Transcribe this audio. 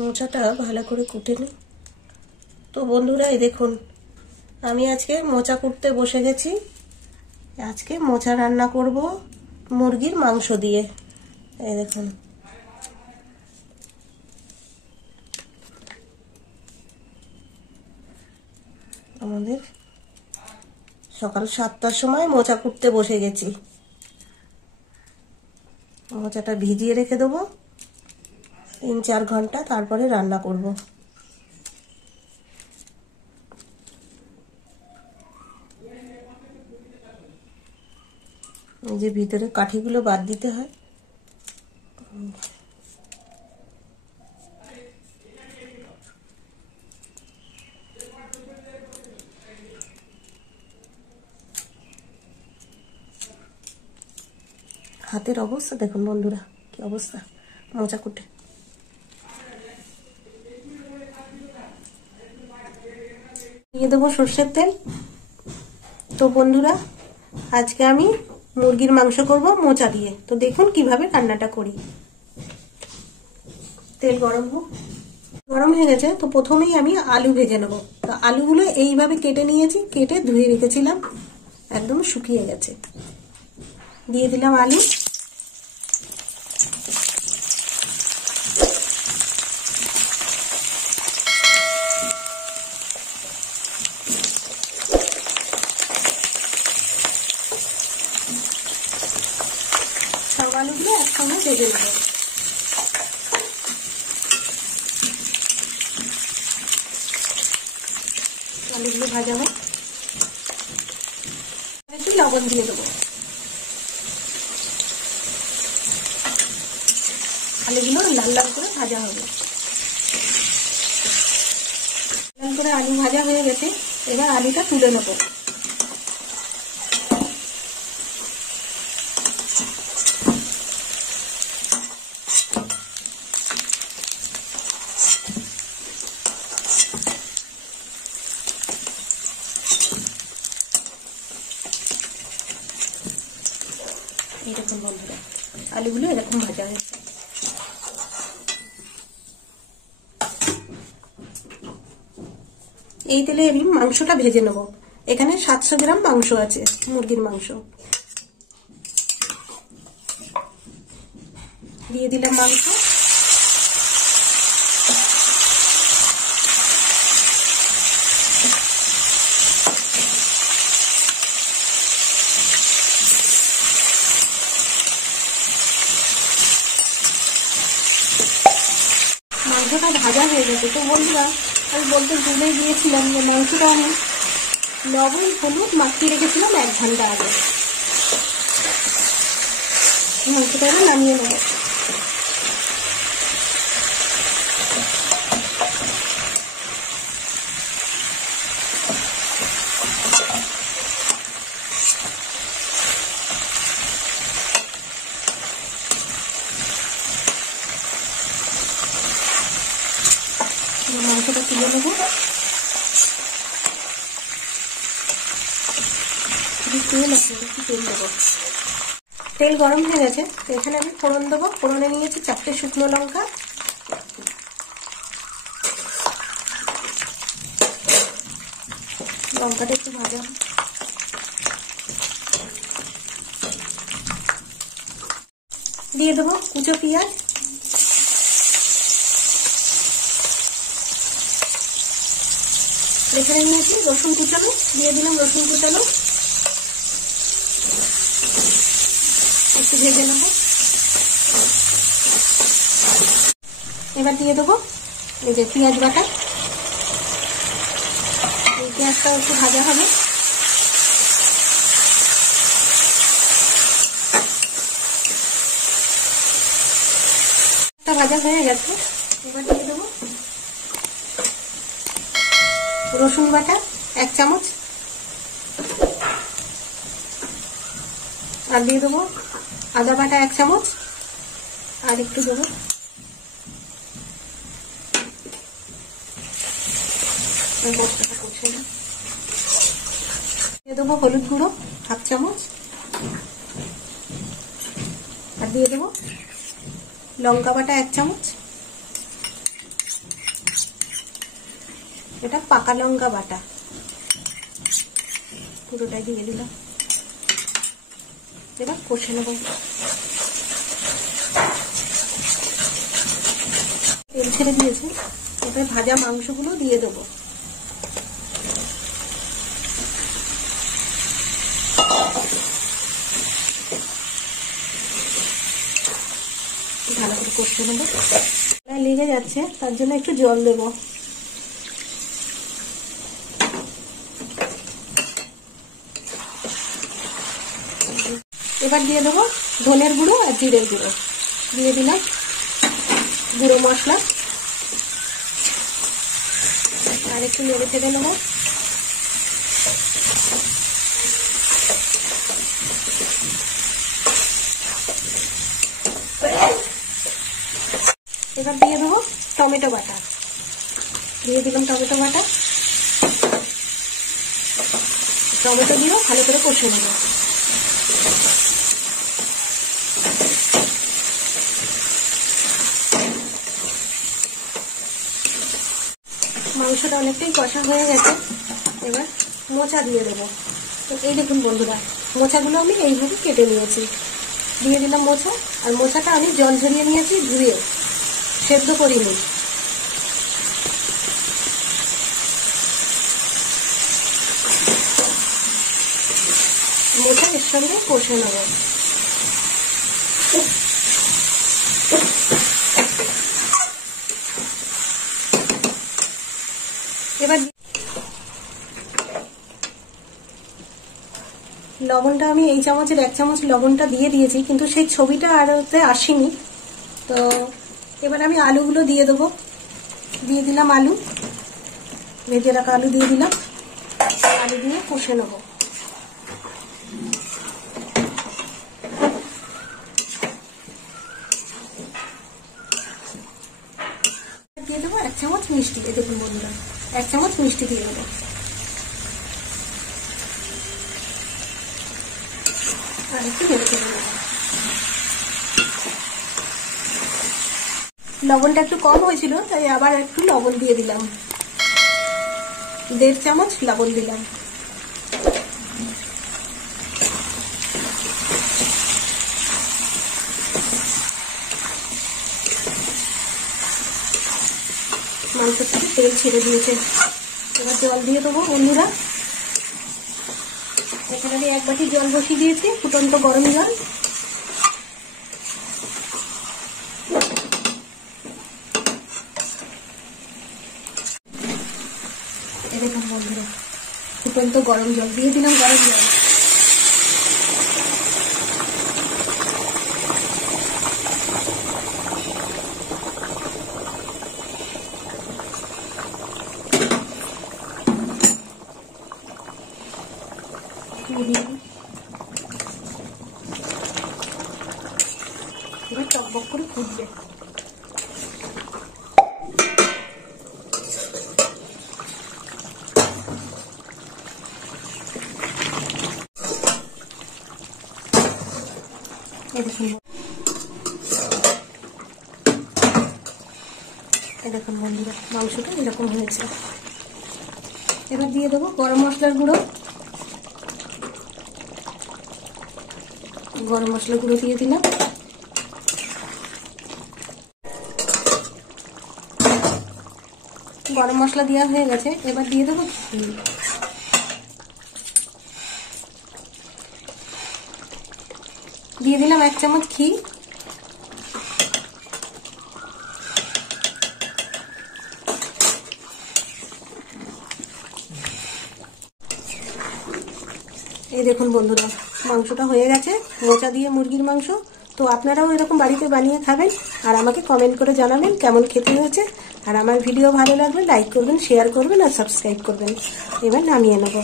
মোচাটা ভালো করে কুটে নিই। তো বন্ধুরা, এই দেখুন আমি আজকে মোচা কুটতে বসে গেছি। আজকে মোচা রান্না করব মুরগির মাংস দিয়ে। এই দেখুন আমাদের সকাল 7টার সময় মোচা কুটতে বসে গেছি। মোচাটা ভিজিয়ে রেখে দেবো 3-4 ঘন্টা, তারপরে রান্না করব। এই যে ভিতরে কাঠিগুলো বাদ দিতে হয়। হাতের অবস্থা দেখুন বন্ধুরা, কি অবস্থা মোচা কুটে। দিয়ে দেবো সর্ষের তেল। তো বন্ধুরা, আজকে আমি মুরগির মাংস করব মোচা দিয়ে। তো দেখুন কিভাবে রান্নাটা করি। তেল গরম হয়ে গেছে। তো প্রথমেই আমি আলু ভেজে নেব। তো আলুগুলো এইভাবে কেটে নিয়েছি, কেটে ধুয়ে রেখেছিলাম, একদম শুকিয়ে গেছে। দিয়ে দিলাম আলু। সব আলুগুলো একসঙ্গে ভেজে নেব। আলুগুলো ভাজা হোক, একটু লবণ দিয়ে দেবো। আলুগুলো লাল লাল করে ভাজা হবে। লাল করে আলু ভাজা হয়ে গেছে, এবার আলুটা তুলে নেব। এইরকম বন্ধুরা আলুগুলো এরকম ভাজা হয়েছে। এই তেলে আমি মাংসটা ভেজে নেব। এখানে 700 গ্রাম মাংস আছে, মুরগির মাংস। দিয়ে দিলাম মাংস। মাংসটা ভাজা হয়ে গেছে। তো বন্ধুরা, আমি বলতে ভুলে গিয়েছিলাম যে মাংসটা আমি লবণ হলুদ মাখিয়ে রেখেছিলাম 1 ঘন্টা আগে। মাংসটা এবার নামিয়ে নেব। মাংসটা তুলে নেব। তেল গরম হয়ে গেছে। এখানে আমি ফোড়ন দেবো। ফোড়নে নিয়েছি 4টে শুকনো লঙ্কা, লঙ্কাটা একটু ভাজা। দিয়ে দেবো কুচো পেঁয়াজ। এখানে নিয়েছি রসুন কুচানো, দিয়ে দিলাম রসুন কুচানো। একটু ভেজে নেব। এবার দিয়ে দেবো এই যে পেঁয়াজ বাটা। এই পেঁয়াজটাও একটু ভাজা হবে। ভাজা হয়ে গেছে। এবার দিয়ে দেবো রসুন বাটা 1 চামচ, আর দিয়ে দেবো আদা বাটা 1 চামচ, আর একটু দেবো দিয়ে দেবো হলুদ গুঁড়ো 1/2 চামচ, আর দিয়ে দেবো লঙ্কা বাটা 1 চামচ, এটা পাকা লঙ্কা বাটা, পুরোটাই দিয়ে দিলাম। এবার কষে নেব। তেল ছেড়ে দিয়েছে, এবার ভাজা মাংসগুলো দিয়ে দেবো। ভালো করে কষে নেবো। লেগে যাচ্ছে, তার জন্য একটু জল দেবো। এবার দিয়ে দেবো ধনের গুঁড়ো আর জিরের গুঁড়ো, দিয়ে দিলাম গুঁড়ো মশলা, আর একটু নেড়ে চেড়ে নেবো। এবার দিয়ে দেবো টমেটো বাটা, দিয়ে দিলাম টমেটো বাটা। টমেটো দিয়েও ভালো করে কষে নেব। মাংসটা অনেকটাই কষা হয়ে গেছে, এবার মোচা দিয়ে দেবো। তো এই দেখুন বন্ধুরা, মোচাগুলো আমি এইভাবে কেটে নিয়েছি, দিয়ে দিলাম মোচা। আর মোচাটা আমি জল ঝরিয়ে নিয়েছি, ধুয়ে, সেদ্ধ করিনি। মোচা এর সঙ্গে কষে নেব। এবার লবণটা আমি এই চামচের 1 চামচ লবণটা দিয়ে দিয়েছি, কিন্তু সেই ছবিটা আর ওতে আসেনি। তো এবার আমি আলুগুলো দিয়ে দেবো। দিয়ে দিলাম আলু, ভেজে রাখা আলু দিয়ে দিলাম। আলু দিয়ে কষে নেব। দিয়ে দেবো 1 চামচ মিষ্টি। দেখুন বন্ধুরা, 1 চামচ মিষ্টি দিয়ে দেবো। আর একটু নেড়ে চেড়ে নেব। লবণটা একটু কম হয়েছিল, তাই আবার একটু লবণ দিয়ে দিলাম। 1.5 চামচ লবণ দিলাম। মাংস থেকে তেল ছেড়ে দিয়েছে, এবার জল দিয়ে দেবো বন্ধুরা। এখানে আমি 1 বাটি জল বসিয়ে দিয়েছি, ফুটন্ত গরম জল। দেখুন বন্ধুরা, ফুটন্ত গরম জল দিয়ে দিলাম, গরম জল। এবার টকবক করে ফুটবে। দেখুন বন্ধুরা, মাংসটা এরকম হয়েছে। এবার দিয়ে দেবো গরম মশলার গুঁড়ো। গরম মশলা গুঁড়ো দিয়ে দিলাম। গরম মশলা দেওয়া হয়ে গেছে, এবার দিয়ে দেবো ঘি। দিয়ে দিলাম 1 চামচ ঘি। এই দেখুন বন্ধুরা, মাংসটা হয়ে গেছে, মোচা দিয়ে মুরগির মাংস। তো আপনারাও এরকম বাড়িতে বানিয়ে খাবেন, আর আমাকে কমেন্ট করে জানাবেন কেমন খেতে হয়েছে। আর আমার ভিডিও ভালো লাগলে লাইক করবেন, শেয়ার করবেন আর সাবস্ক্রাইব করবেন। এবার নামিয়ে নেব।